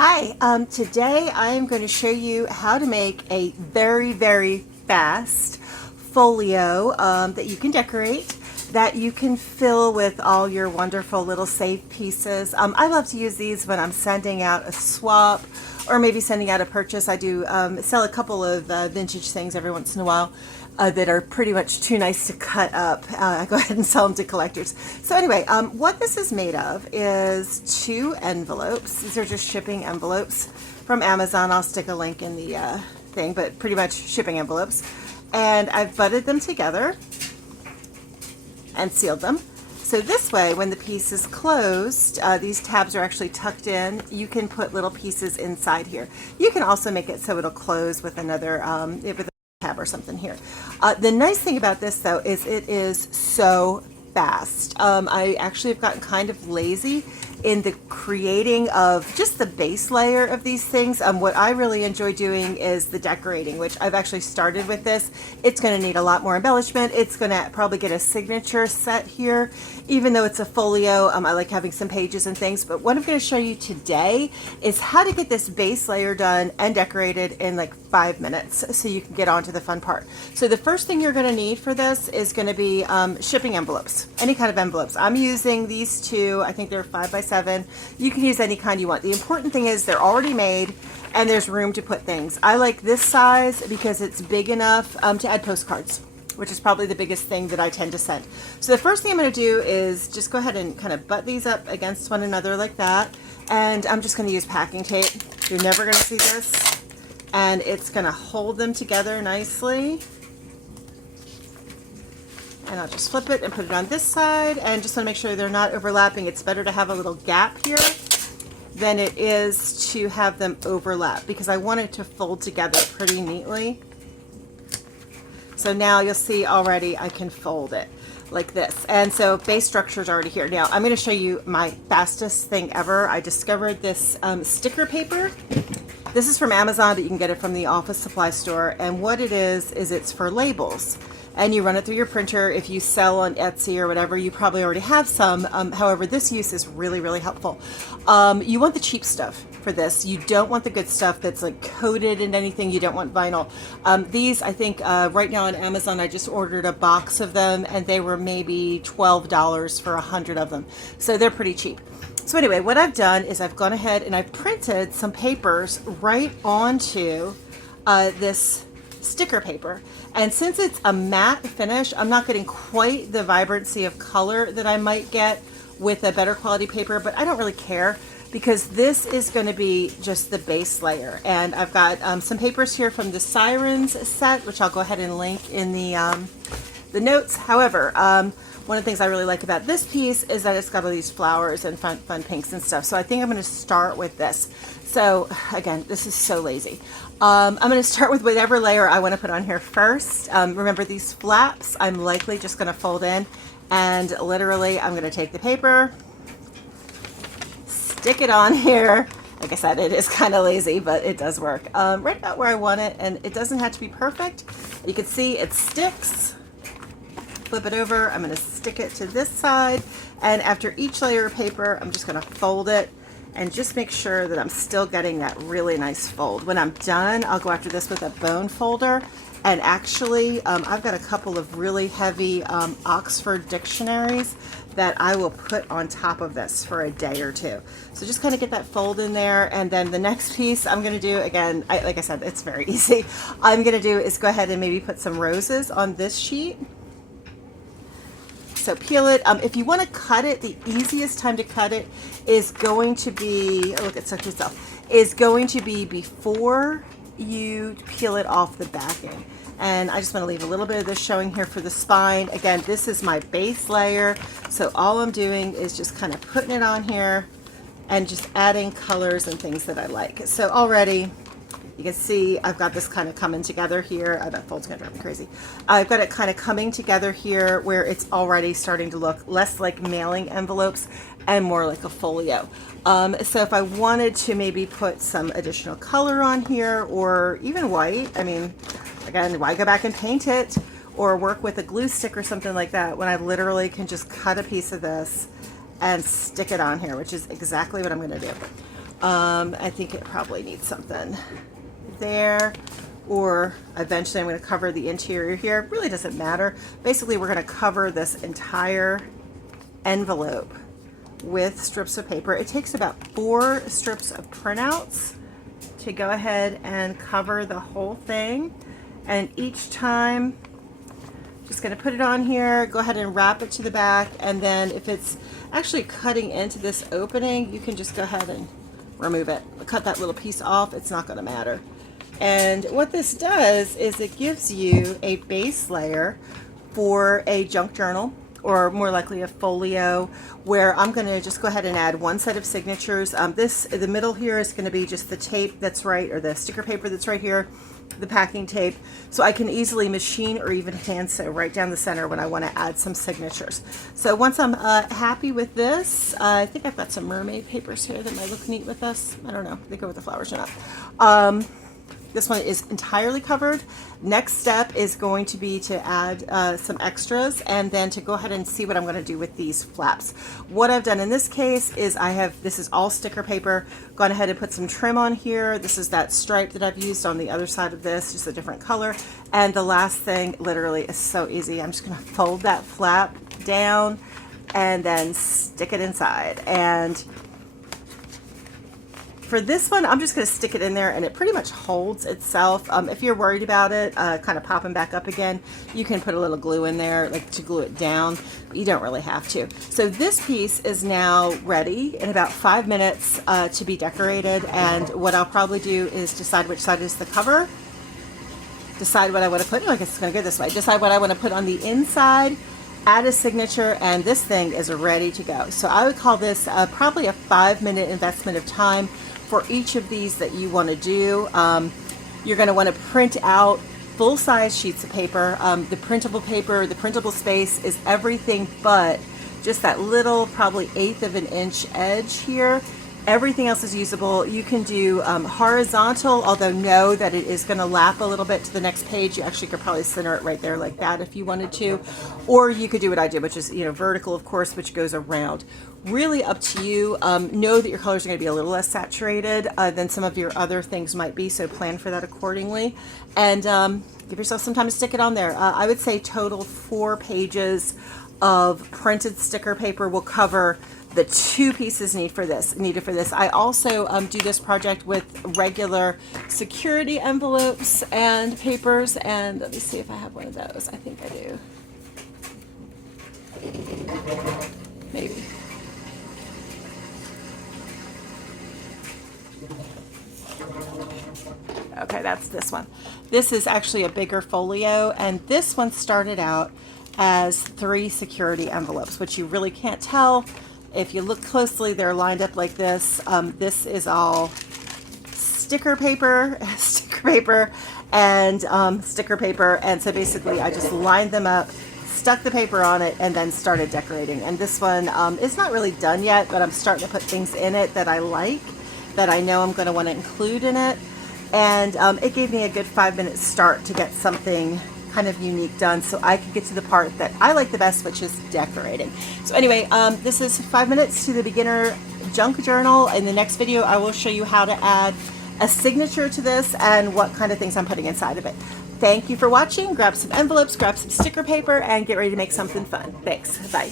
Hi, today I am going to show you how to make a very fast folio that you can decorate, that you can fill with all your wonderful little save pieces. I love to use these when I'm sending out a swap or maybe sending out a purchase. I do sell a couple of vintage things every once in a while. That are pretty much too nice to cut up. I go ahead and sell them to collectors. So anyway, what this is made of is 2 envelopes. These are just shipping envelopes from Amazon. I'll stick a link in the thing, but pretty much shipping envelopes. And I've butted them together and sealed them. So this way, when the piece is closed, these tabs are actually tucked in. You can put little pieces inside here. You can also make it so it'll close with another, with a tab or something here. The nice thing about this though is it is so fast. I actually have gotten kind of lazy in the creating of just the base layer of these things. What I really enjoy doing is the decorating, which I've actually started with this. It's going to need a lot more embellishment. It's going to probably get a signature set here, even though it's a folio. I like having some pages and things, but what I'm going to show you today is how to get this base layer done and decorated in like 5 minutes so you can get on to the fun part. So the first thing you're going to need for this is going to be shipping envelopes, any kind of envelopes. I'm using these 2. I think they're 5x7. You can use any kind you want. The important thing is they're already made and there's room to put things. I like this size because it's big enough to add postcards, which is probably the biggest thing that I tend to send. So the first thing I'm going to do is just go ahead and kind of butt these up against one another like that. And I'm just going to use packing tape. You're never going to see this. And it's going to hold them together nicely. And I'll just flip it and put it on this side, and just want to make sure they're not overlapping. It's better to have a little gap here than it is to have them overlap, because I want it to fold together pretty neatly. So now you'll see already I can fold it like this. And so base structure is already here. Now I'm going to show you my fastest thing ever. I discovered this sticker paper. This is from Amazon, but you can get it from the office supply store. And what it is it's for labels. And you run it through your printer. If you sell on Etsy or whatever, you probably already have some. However, this use is really helpful. You want the cheap stuff for this. You don't want the good stuff that's like coated in anything. You don't want vinyl. These, I think, right now on Amazon, I just ordered a box of them, and they were maybe $12 for 100 of them. So they're pretty cheap. So anyway, what I've done is I've gone ahead and I've printed some papers right onto this sticker paper. And since it's a matte finish, I'm not getting quite the vibrancy of color that I might get with a better quality paper, but I don't really care because this is going to be just the base layer. And I've got some papers here from the Sirens set, which I'll go ahead and link in the notes. However, one of the things I really like about this piece is that it's got all these flowers and fun pinks and stuff. So I think I'm going to start with this. So again, this is so lazy. I'm going to start with whatever layer I want to put on here first. Remember these flaps, I'm likely just going to fold in, and literally I'm going to take the paper, stick it on here. Like I said, it is kind of lazy, but it does work. Right about where I want it, and it doesn't have to be perfect. You can see it sticks. Flip it over, I'm going to stick it to this side, and after each layer of paper, I'm just going to fold it and just make sure that I'm still getting that really nice fold. When I'm done, I'll go after this with a bone folder, and actually I've got a couple of really heavy Oxford dictionaries that I will put on top of this for a day or two. So just kind of get that fold in there, and then the next piece I'm going to do, again, like I said, it's very easy. I'm going to do is go ahead and maybe put some roses on this sheet. So peel it. If you want to cut it, the easiest time to cut it is going to be, look at such yourself, is going to be before you peel it off the backing. And I just want to leave a little bit of this showing here for the spine. Again, this is my base layer. So all I'm doing is just kind of putting it on here and just adding colors and things that I like. So already, you can see I've got this kind of coming together here. Oh, that fold's gonna drive me crazy. I've got it kind of coming together here where it's already starting to look less like mailing envelopes and more like a folio. So if I wanted to maybe put some additional color on here, or even white, I mean, again, why go back and paint it or work with a glue stick or something like that when I literally can just cut a piece of this and stick it on here, which is exactly what I'm gonna do. I think it probably needs something there, or eventually I'm going to cover the interior here. It really doesn't matter. Basically, we're going to cover this entire envelope with strips of paper. It takes about 4 strips of printouts to go ahead and cover the whole thing. And each time, just going to put it on here, go ahead and wrap it to the back, and then if it's actually cutting into this opening, you can just go ahead and remove it. Cut that little piece off, it's not going to matter. And what this does is it gives you a base layer for a junk journal, or more likely a folio, where I'm going to just go ahead and add 1 set of signatures. The middle here is going to be just the tape that's right, or the sticker paper that's right here, the packing tape, so I can easily machine or even hand sew right down the center when I want to add some signatures. So once I'm happy with this, I think I've got some mermaid papers here that might look neat with this. I don't know, they go with the flowers or not. This one is entirely covered. Next step is going to be to add some extras, and then to go ahead and see what I'm going to do with these flaps. What I've done in this case is this is all sticker paper, gone ahead and put some trim on here. This is that stripe that I've used on the other side of this, just a different color. And the last thing literally is so easy. I'm just going to fold that flap down and then stick it inside. And for this one, I'm just going to stick it in there, and it pretty much holds itself. If you're worried about it kind of popping back up again, you can put a little glue in there, like to glue it down. You don't really have to. So this piece is now ready in about 5 minutes to be decorated. And what I'll probably do is decide which side is the cover, decide what I want to put. I guess it's going to go this way. Decide what I want to put on the inside, add a signature, and this thing is ready to go. So I would call this probably a 5-minute investment of time for each of these that you want to do. You're going to want to print out full-size sheets of paper. The printable paper, the printable space is everything but just that little, probably 1/8 of an inch edge here. Everything else is usable. You can do horizontal, although know that it is going to lap a little bit to the next page. You actually could probably center it right there like that if you wanted to. Or you could do what I did, which is, vertical, of course, which goes around. Really up to you. Know that your colors are going to be a little less saturated than some of your other things might be, so plan for that accordingly. And give yourself some time to stick it on there. I would say total 4 pages of printed sticker paper will cover the 2 pieces needed for this. I also do this project with regular security envelopes and papers, and let me see if I have one of those. I think I do. Maybe. Okay, that's this one. This is actually a bigger folio, and this one started out as 3 security envelopes, which you really can't tell. If you look closely, they're lined up like this. This is all sticker paper, and sticker paper. And so basically I just lined them up, stuck the paper on it, and then started decorating. And this one is not really done yet, but I'm starting to put things in it that I like, that I know I'm going to want to include in it. And it gave me a good 5-minute start to get something kind of unique done, so I could get to the part that I like the best, which is decorating. So anyway, this is 5 minutes to the beginner junk journal. In the next video, I will show you how to add a signature to this and what kind of things I'm putting inside of it. Thank you for watching. Grab some envelopes, grab some sticker paper, and get ready to make something fun. Thanks. Bye.